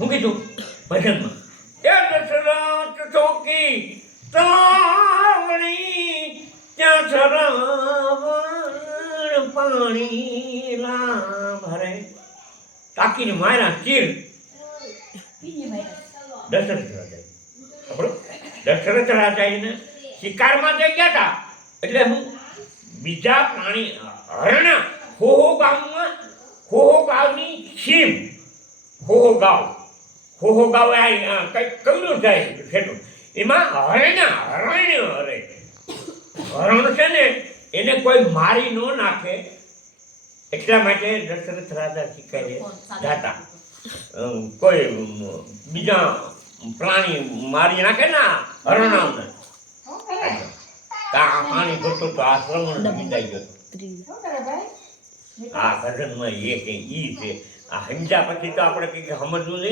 હું કીધું ભજનમાં એ દશરથ ચોકી તાવણી ત્યાં શ્રવણ પાણી લા ભરે તાકીને મારા ચીર દશરથ રાજાને શિકારમાં જઈ ગયા હતા એટલે હું બીજા પ્રાણી હરણ હોહો ગાવની સીમ હોહો ગાવ કઈક કયું જાય ખેડૂત એમાં હરણ છે ને એને કોઈ મારી ન નાખે એટલા માટે દશરથ રાજા શીખાય જાતા કોઈ બીજા પ્રાણી મારી નાખે ને હરણાવને પાણી ભરતો તો આ શ્રવણ વિદાય ગયો આ ભજનમાં એ કે ઈ છે આ સમજ્યા પછી તો આપણે કંઈક સમજવું નહીં.